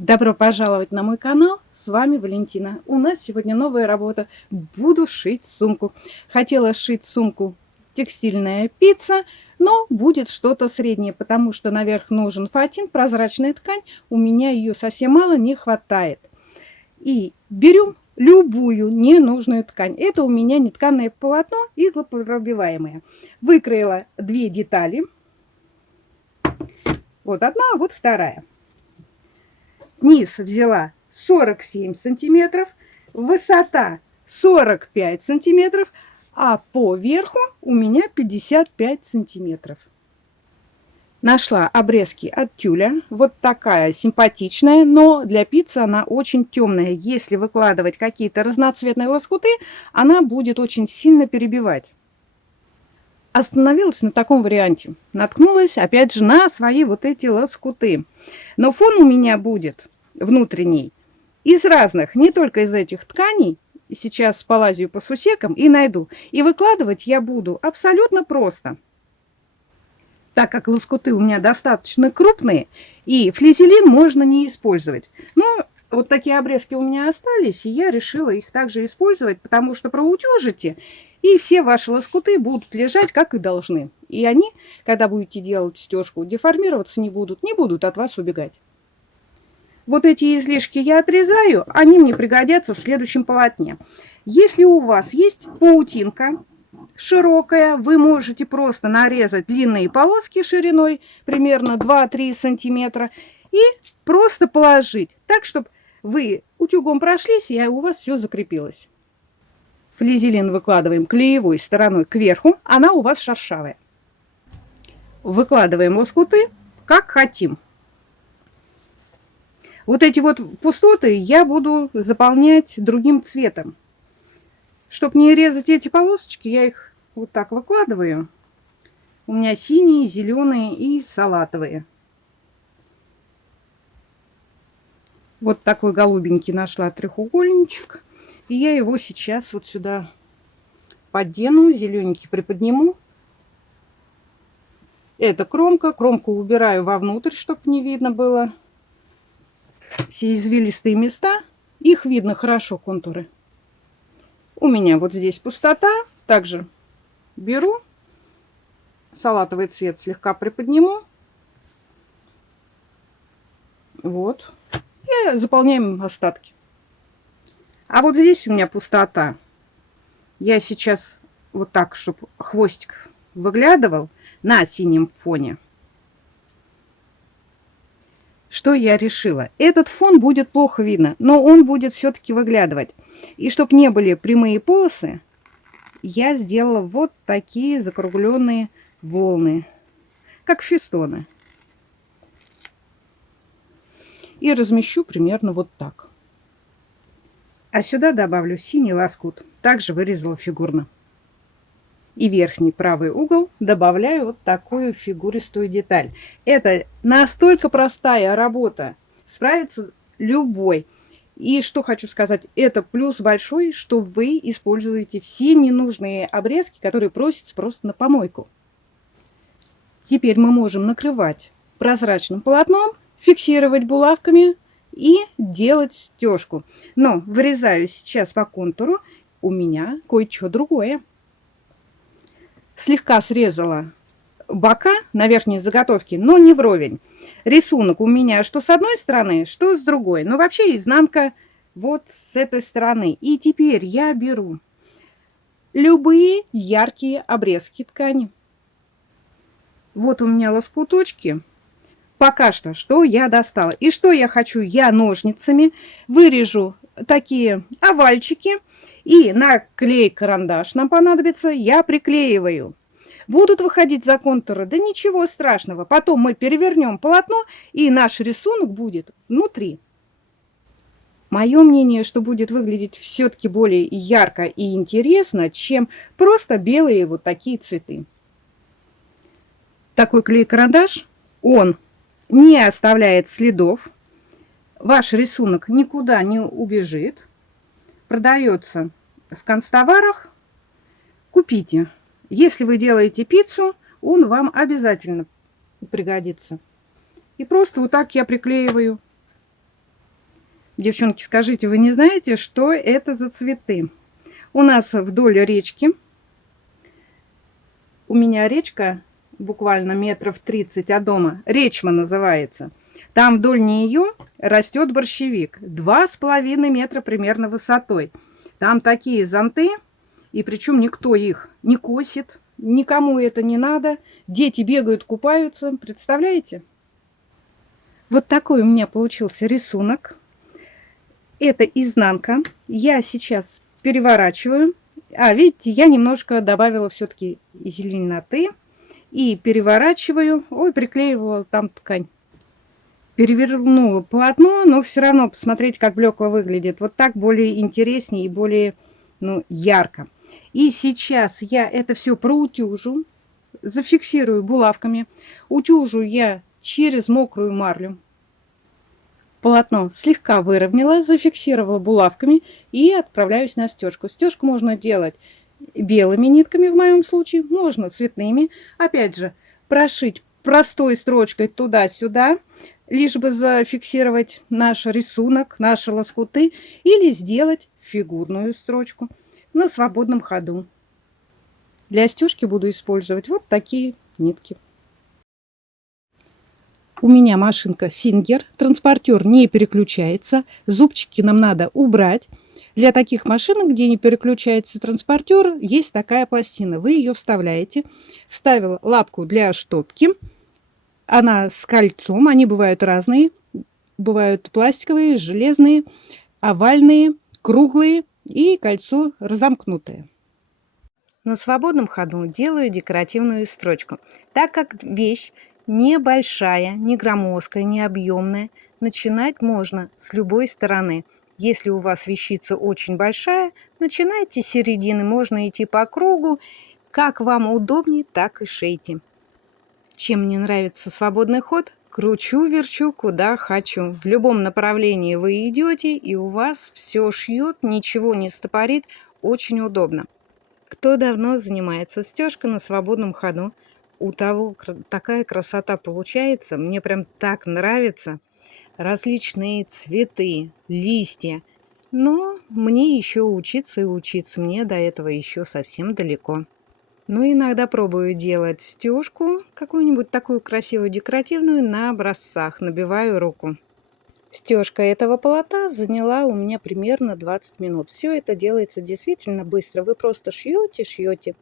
Добро пожаловать на мой канал, с вами Валентина. У нас сегодня новая работа. Буду шить сумку. Хотела сшить сумку текстильная пицца, но будет что-то среднее, потому что наверх нужен фатин, прозрачная ткань. У меня ее совсем мало, не хватает. И берем любую ненужную ткань. Это у меня нетканое полотно, иглопробиваемое. Выкроила две детали. Вот одна, вот вторая. Низ взяла 47 сантиметров, высота 45 сантиметров, а по верху у меня 55 сантиметров. Нашла обрезки от тюля. Вот такая симпатичная, но для пиццы она очень темная. Если выкладывать какие-то разноцветные лоскуты, она будет очень сильно перебивать. Остановилась на таком варианте. Наткнулась опять же на свои вот эти лоскуты. Но фон у меня будет внутренний из разных, не только из этих тканей. Сейчас полазию по сусекам и найду. И выкладывать я буду абсолютно просто. Так как лоскуты у меня достаточно крупные, и флизелин можно не использовать. Но вот такие обрезки у меня остались, и я решила их также использовать, потому что проутюжите, и все ваши лоскуты будут лежать, как и должны. И они, когда будете делать стежку, деформироваться не будут от вас убегать. Вот эти излишки я отрезаю, они мне пригодятся в следующем полотне. Если у вас есть паутинка широкая, вы можете просто нарезать длинные полоски шириной примерно 2-3 сантиметра и просто положить так, чтобы вы утюгом прошлись, и у вас все закрепилось. Флизелин выкладываем клеевой стороной кверху, она у вас шершавая. Выкладываем лоскуты как хотим. Вот эти вот пустоты я буду заполнять другим цветом. Чтобы не резать эти полосочки, я их вот так выкладываю. У меня синие, зеленые и салатовые. Вот такой голубенький нашла треугольничек. И я его сейчас вот сюда поддену, зелененький приподниму. Это кромка. Кромку убираю вовнутрь, чтобы не видно было все извилистые места. Их видно хорошо, контуры. У меня вот здесь пустота. Также беру салатовый цвет, слегка приподниму. Вот. И заполняем остатки. А вот здесь у меня пустота. Я сейчас вот так, чтобы хвостик выглядывал на синем фоне. Что я решила? Этот фон будет плохо видно, но он будет все-таки выглядывать. И чтобы не были прямые полосы, я сделала вот такие закругленные волны, как фестоны. И размещу примерно вот так. А сюда добавлю синий лоскут. Также вырезала фигурно. И верхний правый угол добавляю вот такую фигуристую деталь. Это настолько простая работа. Справится любой. И что хочу сказать, это плюс большой, что вы используете все ненужные обрезки, которые просятся просто на помойку. Теперь мы можем накрывать прозрачным полотном, фиксировать булавками и делать стежку. Но вырезаю сейчас по контуру у меня кое-что другое. Слегка срезала бока на верхней заготовке, но не вровень. Рисунок у меня что с одной стороны, что с другой. Но вообще изнанка вот с этой стороны. И теперь я беру любые яркие обрезки ткани. Вот у меня лоскуточки. Пока что я достала. И что я хочу? Я ножницами вырежу такие овальчики. И на клей-карандаш нам понадобится, я приклеиваю. Будут выходить за контуры, да ничего страшного. Потом мы перевернем полотно, и наш рисунок будет внутри. Мое мнение, что будет выглядеть все-таки более ярко и интересно, чем просто белые вот такие цветы. Такой клей-карандаш, он не оставляет следов. Ваш рисунок никуда не убежит. Продается в канцтоварах. Купите. Если вы делаете пиццу, он вам обязательно пригодится. И просто вот так я приклеиваю Девчонки, скажите, вы не знаете, что это за цветы? У нас вдоль речки, у меня речка буквально метров 30 от дома, Речма называется. Там вдоль нее растет борщевик, 2,5 метра примерно высотой. Там такие зонты, и причем никто их не косит, никому это не надо. Дети бегают, купаются, представляете? Вот такой у меня получился рисунок. Это изнанка. Я сейчас переворачиваю. Видите, я немножко добавила все-таки зеленоты. И переворачиваю. Ой, приклеивала там ткань. Перевернула полотно, но все равно посмотрите, как блекло выглядит. Вот так более интереснее и более ярко. И сейчас я это все проутюжу. Зафиксирую булавками. Утюжу я через мокрую марлю. Полотно слегка выровняла, зафиксировала булавками и отправляюсь на стежку. Стежку можно делать белыми нитками в моем случае, можно цветными. Опять же, прошить простой строчкой туда-сюда, лишь бы зафиксировать наш рисунок, наши лоскуты, или сделать фигурную строчку на свободном ходу. Для стежки буду использовать вот такие нитки. У меня машинка Сингер, транспортер не переключается, зубчики нам надо убрать. Для таких машинок, где не переключается транспортер, есть такая пластина. Вы ее вставляете. Вставила лапку для штопки. Она с кольцом, они бывают разные. Бывают пластиковые, железные, овальные, круглые и кольцо разомкнутое. На свободном ходу делаю декоративную строчку. Так как вещь небольшая, не громоздкая, не объемная, начинать можно с любой стороны. Если у вас вещица очень большая, начинайте с середины, можно идти по кругу, как вам удобнее, так и шейте. Чем мне нравится свободный ход, кручу-верчу куда хочу. В любом направлении вы идете, и у вас все шьет, ничего не стопорит, очень удобно. Кто давно занимается стежкой на свободном ходу, у того такая красота получается, мне прям так нравится. Различные цветы, листья. Но мне еще учиться и учиться, мне до этого еще совсем далеко. Но иногда пробую делать стежку, какую-нибудь такую красивую декоративную, на образцах, набиваю руку. Стежка этого полотна заняла у меня примерно 20 минут. Все это делается действительно быстро, вы просто шьете.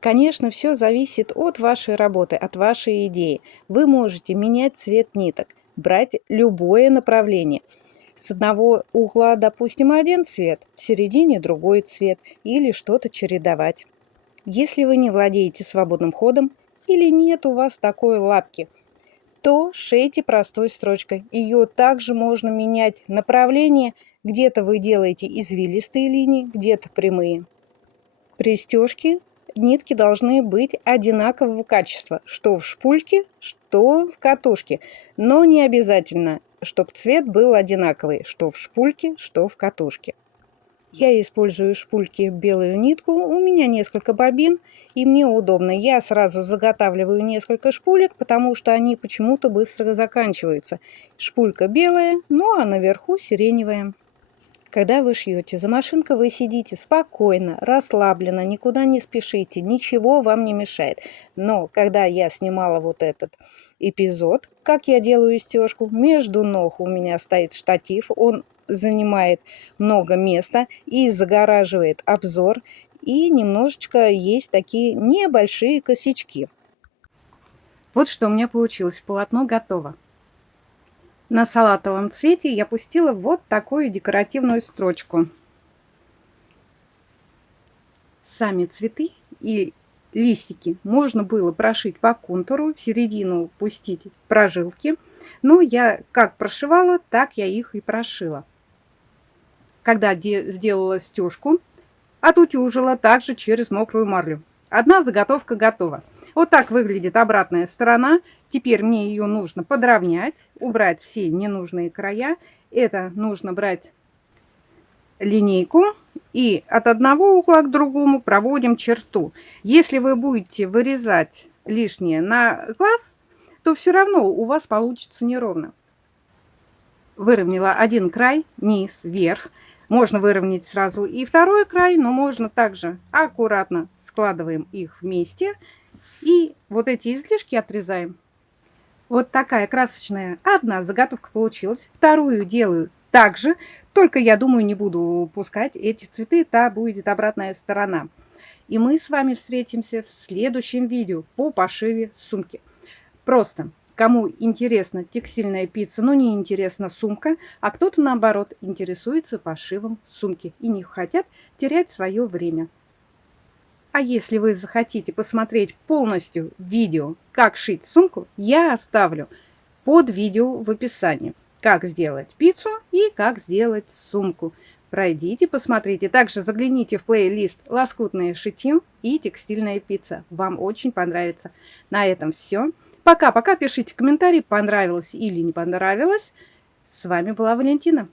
Конечно, все зависит от вашей работы, от вашей идеи. Вы можете менять цвет ниток, брать любое направление. С одного угла, допустим, один цвет, в середине другой цвет или что-то чередовать. Если вы не владеете свободным ходом или нет у вас такой лапки, то шейте простой строчкой. Ее также можно менять направление. Где-то вы делаете извилистые линии, где-то прямые. При стежке нитки должны быть одинакового качества, что в шпульке, что в катушке. Но не обязательно, чтобы цвет был одинаковый, что в шпульке, что в катушке. Я использую в шпульке белую нитку, у меня несколько бобин, и мне удобно. Я сразу заготавливаю несколько шпулек, потому что они почему-то быстро заканчиваются. Шпулька белая, ну а наверху сиреневая. Когда вы шьете за машинкой, вы сидите спокойно, расслабленно, никуда не спешите, ничего вам не мешает. Но когда я снимала вот этот эпизод, как я делаю стежку, между ног у меня стоит штатив, он занимает много места и загораживает обзор, и немножечко есть такие небольшие косячки. Вот что у меня получилось. Полотно готово. На салатовом цвете я пустила вот такую декоративную строчку. Сами цветы и листики можно было прошить по контуру, в середину пустить прожилки. Но я как прошивала, так я их и прошила. Когда сделала стежку, отутюжила также через мокрую марлю. Одна заготовка готова. Вот так выглядит обратная сторона. Теперь мне ее нужно подровнять, убрать все ненужные края. Это нужно брать линейку и от одного угла к другому проводим черту. Если вы будете вырезать лишнее на глаз, то все равно у вас получится неровно. выровняла один край, низ, вверх. Можно выровнять сразу и второй край, но можно также аккуратно складываем их вместе. И вот эти излишки отрезаем. Вот такая красочная одна заготовка получилась. Вторую делаю также, только я думаю, не буду пускать эти цветы, та будет обратная сторона. И мы с вами встретимся в следующем видео по пошиве сумки. Просто, кому интересна текстильная пицца, но не интересна сумка, а кто-то, наоборот, интересуется пошивом сумки и не хотят терять свое время. А если вы захотите посмотреть полностью видео, как шить сумку, я оставлю под видео в описании, как сделать пиццу и как сделать сумку. Пройдите, посмотрите. Также загляните в плейлист «Лоскутное шитье» и «Текстильная пицца». Вам очень понравится. На этом все. Пока-пока. Пишите комментарии, понравилось или не понравилось. С вами была Валентина.